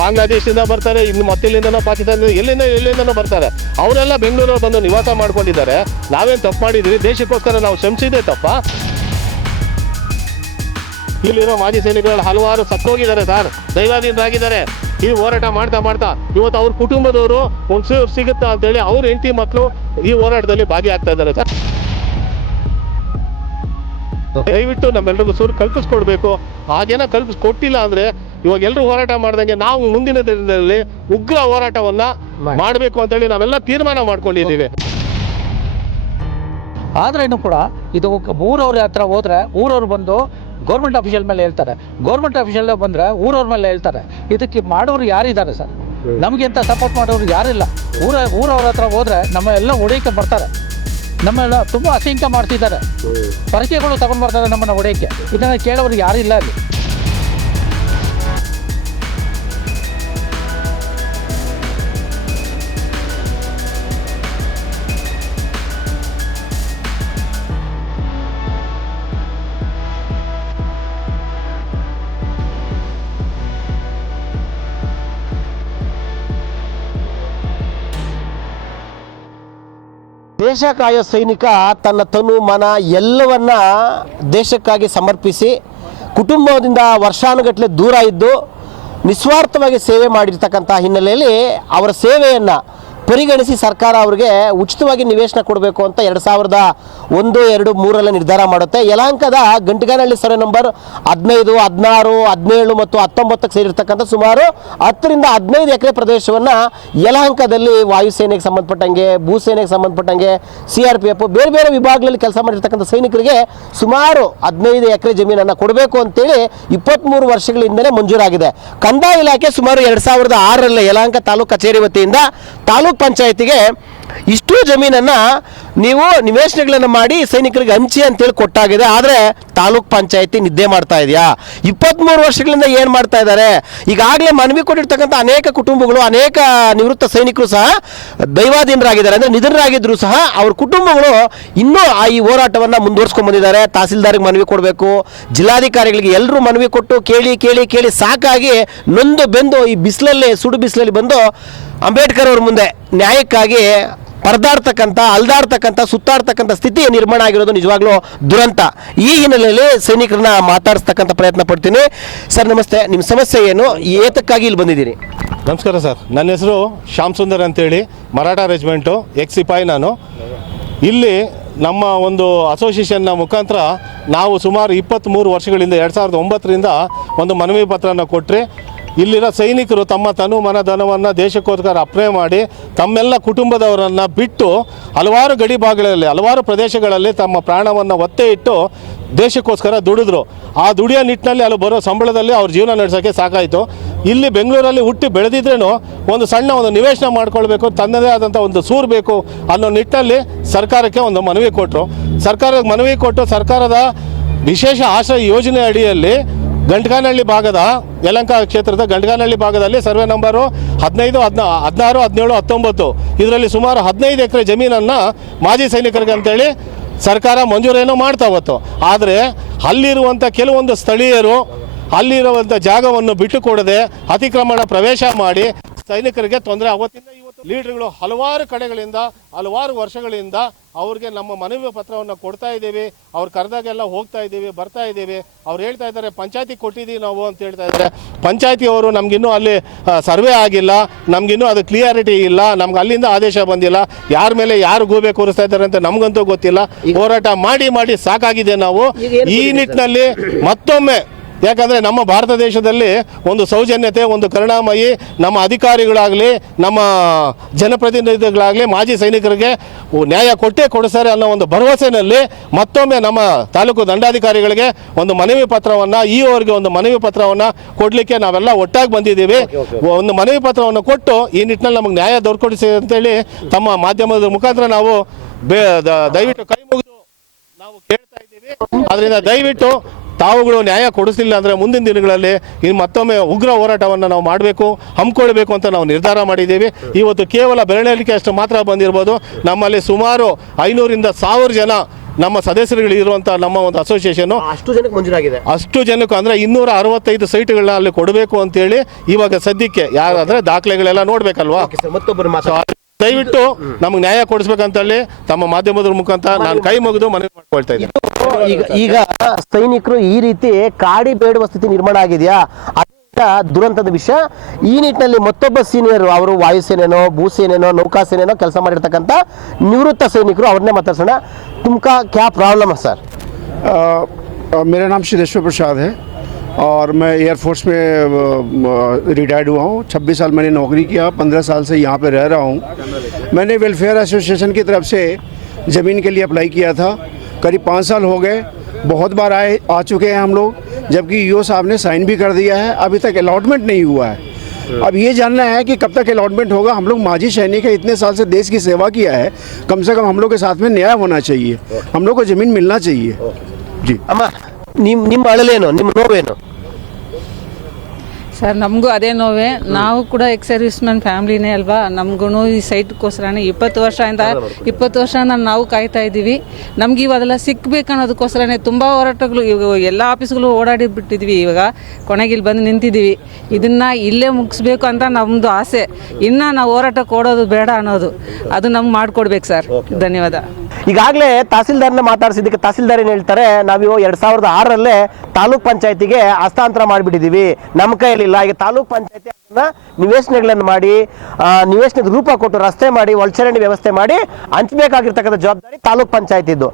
ಬಾಂಗ್ಲಾದೇಶದಿಂದ ಬರ್ತಾರೆ, ಇನ್ನು ಮತ್ತಿಲ್ಲಿಂದನೋ ಪಾಕಿಸ್ತಾನದಿಂದ ಎಲ್ಲಿಂದನೋ ಬರ್ತಾರೆ. ಅವರೆಲ್ಲ ಬೆಂಗಳೂರಲ್ಲಿ ಬಂದು ನಿವಾಸ ಮಾಡ್ಕೊಂಡಿದ್ದಾರೆ. ನಾವೇನು ತಪ್ಪು ಮಾಡಿದ್ವಿ? ದೇಶಕ್ಕೋಸ್ಕರ ನಾವು ಶ್ರಮಿಸಿದ್ದೆ ತಪ್ಪ? ಇಲ್ಲಿರೋ ಮಾಜಿ ಸೈನಿಕರಲ್ಲಿ ಹಲವಾರು ಸತ್ತೋಗಿದ್ದಾರೆ ಸರ್, ದೈವಾಧೀನರಾಗಿದ್ದಾರೆ. ಈ ಹೋರಾಟ ಮಾಡ್ತಾ ಇವತ್ತು ಅವ್ರ ಕುಟುಂಬದವರು ಒಂದು ಸಿಗುತ್ತಾ ಅಂತೇಳಿ ಅವ್ರ ಹೆಂಡತಿ ಮಕ್ಕಳು ಈ ಹೋರಾಟದಲ್ಲಿ ಭಾಗಿಯಾಗ್ತಾ ಇದ್ದಾರೆ ಸರ್. ದಯವಿಟ್ಟು ನಮ್ಮೆಲ್ಲರಿಗೂ ಕಲ್ಪಿಸ್ಕೊಡ್ಬೇಕು. ಹಾಗೇನ ಕಲ್ಪಿಸ್ಕೊಟ್ಟಿಲ್ಲ ಅಂದರೆ ಇವಾಗ ಎಲ್ಲರೂ ಹೋರಾಟ ಮಾಡ್ದಂಗೆ ನಾವು ಮುಂದಿನ ದಿನದಲ್ಲಿ ಉಗ್ರ ಹೋರಾಟವನ್ನು ಮಾಡಬೇಕು ಅಂತೇಳಿ ನಾವೆಲ್ಲ ತೀರ್ಮಾನ ಮಾಡ್ಕೊಂಡಿದ್ದೀವಿ. ಆದ್ರೂ ಕೂಡ ಇದು ಊರವ್ರ ಹತ್ರ ಹೋದ್ರೆ ಊರವ್ರು ಬಂದು ಗೌರ್ಮೆಂಟ್ ಅಫಿಷಿಯಲ್ ಮೇಲೆ ಹೇಳ್ತಾರೆ, ಗೌರ್ಮೆಂಟ್ ಅಫಿಷಿಯಲ್ ಬಂದರೆ ಊರವ್ರ ಮೇಲೆ ಹೇಳ್ತಾರೆ. ಇದಕ್ಕೆ ಮಾಡೋರು ಯಾರಿದ್ದಾರೆ ಸರ್? ನಮಗೆ ಅಂತ ಸಪೋರ್ಟ್ ಮಾಡೋರು ಯಾರಿಲ್ಲ. ಊರವ್ರ ಹತ್ರ ಹೋದರೆ ನಮ್ಮ ಎಲ್ಲ ಹೊಡೆಯಕ್ಕೆ ಬರ್ತಾರೆ, ನಮ್ಮೆಲ್ಲ ತುಂಬ ಅಸಂಖ್ಯ ಮಾಡ್ತಿದ್ದಾರೆ. ಪರಿಚಯಗಳು ತಗೊಂಡು ಬರ್ತಾರೆ ನಮ್ಮನ್ನು ಹೊಡೆಯಕ್ಕೆ. ಇದನ್ನು ಕೇಳೋರು ಯಾರಿಲ್ಲ ಅಲ್ಲಿ. ದೇಶ ಕಾಯೋ ಸೈನಿಕ ತನ್ನ ತನು ಮನ ಎಲ್ಲವನ್ನ ದೇಶಕ್ಕಾಗಿ ಸಮರ್ಪಿಸಿ ಕುಟುಂಬದಿಂದ ವರ್ಷಾನುಗಟ್ಟಲೆ ದೂರ ಇದ್ದು ನಿಸ್ವಾರ್ಥವಾಗಿ ಸೇವೆ ಮಾಡಿರ್ತಕ್ಕಂಥ ಹಿನ್ನೆಲೆಯಲ್ಲಿ ಅವರ ಸೇವೆಯನ್ನು ಪರಿಗಣಿಸಿ ಸರ್ಕಾರ ಅವರಿಗೆ ಉಚಿತವಾಗಿ ನಿವೇಶನ ಕೊಡಬೇಕು ಅಂತ 2001, 2, 3 ನಿರ್ಧಾರ ಮಾಡುತ್ತೆ. ಯಲಹಂಕದ ಗಂಟಗಾನಹಳ್ಳಿ ಸರ್ವೆ ನಂಬರ್ 15, 16, 17 ಮತ್ತು 19ಕ್ಕೆ ಸೇರಿರ್ತಕ್ಕಂಥ ಸುಮಾರು 10 ರಿಂದ 15 ಎಕರೆ ಪ್ರದೇಶವನ್ನು ಯಲಹಂಕದಲ್ಲಿ ವಾಯುಸೇನೆಗೆ ಸಂಬಂಧಪಟ್ಟಂಗೆ, ಭೂಸೇನೆಗೆ ಸಂಬಂಧಪಟ್ಟಂಗೆ, CRPF ಬೇರೆ ಬೇರೆ ವಿಭಾಗಗಳಲ್ಲಿ ಕೆಲಸ ಮಾಡಿರ್ತಕ್ಕಂಥ ಸೈನಿಕರಿಗೆ ಸುಮಾರು 15 ಎಕರೆ ಜಮೀನನ್ನು ಕೊಡಬೇಕು ಅಂತೇಳಿ 23 ವರ್ಷಗಳಿಂದಲೇ ಮಂಜೂರಾಗಿದೆ. ಕಂದಾಯ ಇಲಾಖೆ ಸುಮಾರು 2006ರಲ್ಲಿ ಯಲಹಂಕ ತಾಲೂಕು ಕಚೇರಿ ವತಿಯಿಂದ ತಾಲೂಕ್ ಪಂಚಾಯತಿಗೆ ಇಷ್ಟು ಜಮೀನನ್ನು ನೀವು ನಿವೇಶನಗಳನ್ನು ಮಾಡಿ ಸೈನಿಕರಿಗೆ ಹಂಚಿ ಅಂತೇಳಿ ಕೊಟ್ಟಾಗಿದೆ. ಆದರೆ ತಾಲೂಕ್ ಪಂಚಾಯತಿ ನಿದ್ದೆ ಮಾಡ್ತಾ ಇದೆಯಾ? 23 ವರ್ಷಗಳಿಂದ ಏನು ಮಾಡ್ತಾ ಇದ್ದಾರೆ? ಈಗಾಗಲೇ ಮನವಿ ಕೊಟ್ಟಿರ್ತಕ್ಕಂಥ ಅನೇಕ ಕುಟುಂಬಗಳು, ಅನೇಕ ನಿವೃತ್ತ ಸೈನಿಕರು ಸಹ ದೈವಾಧೀನರಾಗಿದ್ದಾರೆ, ಅಂದರೆ ನಿಧನರಾಗಿದ್ದರೂ ಸಹ ಅವ್ರ ಕುಟುಂಬಗಳು ಇನ್ನೂ ಈ ಹೋರಾಟವನ್ನು ಮುಂದುವರ್ಸ್ಕೊಂಡು ಬಂದಿದ್ದಾರೆ. ತಹಸೀಲ್ದಾರ್ಗೆ ಮನವಿ ಕೊಡಬೇಕು, ಜಿಲ್ಲಾಧಿಕಾರಿಗಳಿಗೆ ಎಲ್ಲರೂ ಮನವಿ ಕೊಟ್ಟು ಕೇಳಿ ಸಾಕಾಗಿ ನೊಂದು ಬೆಂದು ಈ ಬಿಸಿಲಲ್ಲಿ, ಸುಡು ಬಿಸಿಲಲ್ಲಿ ಬಂದು ಅಂಬೇಡ್ಕರ್ ಅವ್ರ ಮುಂದೆ ನ್ಯಾಯಕ್ಕಾಗಿ ಅಲ್ದಾಡ್ತಕ್ಕಂಥ ಸುತ್ತಾಡ್ತಕ್ಕಂಥ ಸ್ಥಿತಿ ನಿರ್ಮಾಣ ಆಗಿರೋದು ನಿಜವಾಗ್ಲೂ ದುರಂತ. ಈ ಹಿನ್ನೆಲೆಯಲ್ಲಿ ಸೈನಿಕರನ್ನ ಮಾತಾಡಿಸ್ತಕ್ಕಂಥ ಪ್ರಯತ್ನ ಪಡ್ತೀನಿ. ಸರ್ ನಮಸ್ತೆ, ನಿಮ್ಮ ಸಮಸ್ಯೆ ಏನು, ಏತಕ್ಕಾಗಿ ಇಲ್ಲಿ ಬಂದಿದ್ದೀರಿ? ನಮಸ್ಕಾರ ಸರ್, ನನ್ನ ಹೆಸರು ಶ್ಯಾಮ್ ಸುಂದರ್ ಅಂತೇಳಿ, ಮರಾಠ ರೆಜಿಮೆಂಟು ಎಕ್ಸ್ ಸಿಪಾಯಿ ನಾನು. ಇಲ್ಲಿ ನಮ್ಮ ಒಂದು ಅಸೋಸಿಯೇಷನ್ನ ಮುಖಾಂತರ ನಾವು ಸುಮಾರು 23 ವರ್ಷಗಳಿಂದ 2009ರಿಂದ ಒಂದು ಮನವಿ ಪತ್ರನ ಕೊಟ್ಟರೆ ಇಲ್ಲಿರೋ ಸೈನಿಕರು ತಮ್ಮ ತನು ಮನಧನವನ್ನು ದೇಶಕ್ಕೋಸ್ಕರ ಅರ್ಪಣೆ ಮಾಡಿ ತಮ್ಮೆಲ್ಲ ಕುಟುಂಬದವರನ್ನು ಬಿಟ್ಟು ಹಲವಾರು ಗಡಿ ಭಾಗಗಳಲ್ಲಿ, ಹಲವಾರು ಪ್ರದೇಶಗಳಲ್ಲಿ ತಮ್ಮ ಪ್ರಾಣವನ್ನು ಒತ್ತೆ ಇಟ್ಟು ದೇಶಕ್ಕೋಸ್ಕರ ದುಡಿದ್ರು. ಆ ದುಡಿಯೋ ನಿಟ್ಟಿನಲ್ಲಿ ಅಲ್ಲಿ ಬರೋ ಸಂಬಳದಲ್ಲಿ ಅವ್ರ ಜೀವನ ನಡೆಸೋಕ್ಕೆ ಸಾಕಾಯಿತು. ಇಲ್ಲಿ ಬೆಂಗಳೂರಲ್ಲಿ ಹುಟ್ಟಿ ಬೆಳೆದಿದ್ರೂ ಒಂದು ಸಣ್ಣ ಒಂದು ನಿವೇಶನ ಮಾಡ್ಕೊಳ್ಬೇಕು, ತನ್ನದೇ ಆದಂಥ ಒಂದು ಸೂರು ಬೇಕು ಅನ್ನೋ ನಿಟ್ಟಿನಲ್ಲಿ ಸರ್ಕಾರಕ್ಕೆ ಒಂದು ಮನವಿ ಕೊಟ್ಟರು. ಸರ್ಕಾರಕ್ಕೆ ಮನವಿ ಕೊಟ್ಟು ಸರ್ಕಾರದ ವಿಶೇಷ ಆಶ್ರಯ ಯೋಜನೆ ಅಡಿಯಲ್ಲಿ ಗಂಟಗಾನಹಳ್ಳಿ ಭಾಗದ, ಯಲಹಂಕ ಕ್ಷೇತ್ರದ ಗಂಟಗಾನಹಳ್ಳಿ ಭಾಗದಲ್ಲಿ ಸರ್ವೆ ನಂಬರು 15, 16, 17, 19 ಇದರಲ್ಲಿ ಸುಮಾರು 15 ಎಕರೆ ಜಮೀನನ್ನು ಮಾಜಿ ಸೈನಿಕರಿಗೆ ಅಂತೇಳಿ ಸರ್ಕಾರ ಮಂಜೂರೇನೋ ಮಾಡ್ತಾ ಹೋಯ್ತು. ಆದರೆ ಅಲ್ಲಿರುವಂಥ ಕೆಲವೊಂದು ಸ್ಥಳೀಯರು ಅಲ್ಲಿರುವಂಥ ಜಾಗವನ್ನು ಬಿಟ್ಟುಕೊಡದೆ ಅತಿಕ್ರಮಣ ಪ್ರವೇಶ ಮಾಡಿ ಸೈನಿಕರಿಗೆ ತೊಂದರೆ. ಅವತ್ತಿಂದ ಇವತ್ತು ಲೀಡರ್ಗಳು ಹಲವಾರು ಕಡೆಗಳಿಂದ, ಹಲವಾರು ವರ್ಷಗಳಿಂದ ಅವ್ರಿಗೆ ನಮ್ಮ ಮನವಿ ಪತ್ರವನ್ನು ಕೊಡ್ತಾ ಇದ್ದೀವಿ. ಅವ್ರು ಕರೆದಾಗೆಲ್ಲ ಹೋಗ್ತಾ ಇದ್ದೀವಿ, ಬರ್ತಾ ಇದ್ದೀವಿ. ಅವ್ರು ಹೇಳ್ತಾ ಇದ್ದಾರೆ ಪಂಚಾಯತಿ ಕೊಟ್ಟಿದ್ದೀವಿ ನಾವು ಅಂತ ಹೇಳ್ತಾ ಇದ್ದಾರೆ. ಪಂಚಾಯತಿಯವರು ನಮಗಿನ್ನೂ ಅಲ್ಲಿ ಸರ್ವೆ ಆಗಿಲ್ಲ, ನಮಗಿನ್ನೂ ಅದು ಕ್ಲಿಯಾರಿಟಿ ಇಲ್ಲ, ನಮ್ಗೆ ಅಲ್ಲಿಂದ ಆದೇಶ ಬಂದಿಲ್ಲ. ಯಾರ ಮೇಲೆ ಯಾರು ಗೂಬೆ ಕೂರಿಸ್ತಾ ಇದ್ದಾರೆ ಅಂತ ನಮಗಂತೂ ಗೊತ್ತಿಲ್ಲ. ಹೋರಾಟ ಮಾಡಿ ಸಾಕಾಗಿದೆ ನಾವು. ಈ ನಿಟ್ಟಿನಲ್ಲಿ ಮತ್ತೊಮ್ಮೆ, ಯಾಕಂದರೆ ನಮ್ಮ ಭಾರತ ದೇಶದಲ್ಲಿ ಒಂದು ಸೌಜನ್ಯತೆ, ಒಂದು ಕರುಣಾಮಯಿ ನಮ್ಮ ಅಧಿಕಾರಿಗಳಾಗಲಿ, ನಮ್ಮ ಜನಪ್ರತಿನಿಧಿಗಳಾಗಲಿ ಮಾಜಿ ಸೈನಿಕರಿಗೆ ನ್ಯಾಯ ಕೊಡಿಸ್ತಾರೆ ಅನ್ನೋ ಒಂದು ಭರವಸೆಯಲ್ಲಿ ಮತ್ತೊಮ್ಮೆ ನಮ್ಮ ತಾಲೂಕು ದಂಡಾಧಿಕಾರಿಗಳಿಗೆ ಒಂದು ಮನವಿ ಪತ್ರವನ್ನು, ಅವ್ರಿಗೆ ಒಂದು ಮನವಿ ಪತ್ರವನ್ನು ಕೊಡಲಿಕ್ಕೆ ನಾವೆಲ್ಲ ಒಟ್ಟಾಗಿ ಬಂದಿದ್ದೀವಿ. ಒಂದು ಮನವಿ ಪತ್ರವನ್ನು ಕೊಟ್ಟು ಈ ನಿಟ್ಟಿನಲ್ಲಿ ನಮಗೆ ನ್ಯಾಯ ದೊರಕಿಸಿ ಅಂತೇಳಿ ತಮ್ಮ ಮಾಧ್ಯಮದ ಮುಖಾಂತರ ನಾವು ದಯವಿಟ್ಟು ಕೈ ಮುಗಿದು ನಾವು ಕೇಳ್ತಾ ಇದ್ದೀವಿ. ಅದರಿಂದ ದಯವಿಟ್ಟು ತಾವುಗಳು ನ್ಯಾಯ ಕೊಡಿಸಲಿಲ್ಲ ಅಂದರೆ ಮುಂದಿನ ದಿನಗಳಲ್ಲಿ ಇನ್ನು ಮತ್ತೊಮ್ಮೆ ಉಗ್ರ ಹೋರಾಟವನ್ನು ನಾವು ಮಾಡಬೇಕು, ಹಮ್ಮಿಕೊಳ್ಬೇಕು ಅಂತ ನಾವು ನಿರ್ಧಾರ ಮಾಡಿದ್ದೀವಿ. ಇವತ್ತು ಕೇವಲ ಬೆರಳೆಣಿಕೆ ಅಷ್ಟು ಮಾತ್ರ ಬಂದಿರ್ಬೋದು. ನಮ್ಮಲ್ಲಿ ಸುಮಾರು 500ರಿಂದ 1000 ಜನ ನಮ್ಮ ಸದಸ್ಯರುಗಳು ಇರುವಂಥ ನಮ್ಮ ಒಂದು ಅಸೋಸಿಯೇಷನು ಅಷ್ಟು ಜನಕ್ಕೆ ಮಂಜೂರಾಗಿದೆ. ಅಷ್ಟು ಜನಕ್ಕೂ ಅಂದರೆ 265 ಸೈಟ್ಗಳನ್ನ ಅಲ್ಲಿ ಕೊಡಬೇಕು ಅಂತೇಳಿ ಇವಾಗ ಸದ್ಯಕ್ಕೆ ಯಾರಾದರೆ ದಾಖಲೆಗಳೆಲ್ಲ ನೋಡಬೇಕಲ್ವಾ. ಓಕೆ ಸರ್, ಮತ್ತೊಬ್ಬರು ಮಾತಾಡಿ. ದಯವಿಟ್ಟು ನಮಗೆ ನ್ಯಾಯ ಕೊಡಿಸ್ಬೇಕಂತೇಳಿ ತಮ್ಮ ಮಾಧ್ಯಮದ ಮುಖಾಂತರ ನಾನು ಕೈ ಮುಗಿದು ಮನವಿ ಮಾಡ್ಕೊಳ್ತಾ ಇದ್ದೀನಿ. ಈಗ ಸೈನಿಕರು ಈ ರೀತಿ ಕಾಡಿ ಬೇಡುವ ಸ್ಥಿತಿ ನಿರ್ಮಾಣ ಆಗಿದೆಯಾ, ಅದೇ ದುರಂತದ ವಿಷಯ. ಈ ನಿಟ್ಟಿನಲ್ಲಿ ಮತ್ತೊಬ್ಬ ಸೀನಿಯರ್, ಅವರು ವಾಯುಸೇನೆನೋ ಭೂಸೇನೆನೋ ನೌಕಾಸೇನೆನೋ ಕೆಲಸ ಮಾಡಿರ್ತಕ್ಕಂಥ ನಿವೃತ್ತ ಸೈನಿಕರು, ಅವ್ರನ್ನೇ ಮಾತಾಡ್ಸೋಣ. ತುಮ್ಕಾ ಕ್ಯಾ ಪ್ರಾಬ್ಲಮ್ ಸರ್? मेरा नाम सिद्धेश्वर प्रसाद है और मैं एयरफोर्स में रिटायर्ड हुआ हूँ. 26 साल मैंने नौकरी किया, 15 साल से यहाँ पे रह रहा हूँ. मैंने वेलफेयर एसोसिएशन की तरफ से ज़मीन के लिए अप्लाई किया था. करीब 5 साल हो गए, बहुत बार आ चुके हैं हम लोग, जबकि ईओ साहब ने साइन भी कर दिया है. अभी तक अलॉटमेंट नहीं हुआ है. अब ये जानना है कि कब तक अलॉटमेंट होगा. हम लोग माजी सैनिक है, इतने साल से देश की सेवा किया है, कम से कम हम लोग के साथ में न्याय होना चाहिए. हम लोग को ज़मीन मिलना चाहिए. जी. ಅಮ್ಮ, ನಿಮ್ಮ ಅಳಲೇನು, ನಿಮ್ಮ ನೋವೇನು? ಸರ್ ನಮಗೂ ಅದೇ ನೋವೇ. ನಾವು ಕೂಡ ಎಕ್ಸ್ ಸರ್ವಿಸ್ ಮ್ಯಾನ್ ಫ್ಯಾಮ್ಲಿನೇ ಅಲ್ವಾ. ನಮಗೂ ಈ ಸೈಟ್ಗೋಸ್ಕರನೇ 20 ವರ್ಷದಿಂದ ನಾವು ಕಾಯ್ತಾ ಇದ್ದೀವಿ. ನಮ್ಗೆ ಇವಾಗೆಲ್ಲ ಸಿಕ್ಬೇಕು ಅನ್ನೋದಕ್ಕೋಸ್ಕರನೇ ತುಂಬ ಹೋರಾಟಗಳು, ಎಲ್ಲ ಆಫೀಸ್ಗಳು ಓಡಾಡಿ ಬಿಟ್ಟಿದ್ವಿ. ಇವಾಗ ಕೊನೆಗೆ ಇಲ್ಲಿ ಬಂದು ನಿಂತಿದ್ದೀವಿ. ಇದನ್ನು ಇಲ್ಲೇ ಮುಗಿಸ್ಬೇಕು ಅಂತ ನಮ್ಮದು ಆಸೆ. ಇನ್ನು ನಾವು ಹೋರಾಟಕ್ಕೆ ಓಡೋದು ಬೇಡ ಅನ್ನೋದು, ಅದು ನಮ್ಗೆ ಮಾಡಿಕೊಡ್ಬೇಕು ಸರ್. ಧನ್ಯವಾದ. ಈಗಾಗಲೇ ತಹಸೀಲ್ದಾರ್ನ ಮಾತಾಡಿಸಿದ್ದಕ್ಕೆ ತಹಸೀಲ್ದಾರ್ ಏನು ಹೇಳ್ತಾರೆ, ನಾವು 2006ರಲ್ಲೇ ತಾಲೂಕ್ ಪಂಚಾಯತಿಗೆ ಹಸ್ತಾಂತರ ಮಾಡಿಬಿಟ್ಟಿದ್ದೀವಿ, ನಮ್ಮ ಕೈಯಲ್ಲಿಲ್ಲ. ಈಗ ತಾಲೂಕ್ ಪಂಚಾಯತಿ ಅದನ್ನ ನಿವೇಶನಗಳನ್ನು ಮಾಡಿ, ನಿವೇಶನದ ರೂಪ ಕೊಟ್ಟು ರಸ್ತೆ ಮಾಡಿ, ಒಳಚರಂಡಿ ವ್ಯವಸ್ಥೆ ಮಾಡಿ ಹಂಚಬೇಕಾಗಿರ್ತಕ್ಕಂಥ ಜವಾಬ್ದಾರಿ ತಾಲೂಕ್ ಪಂಚಾಯತಿದ್ದು.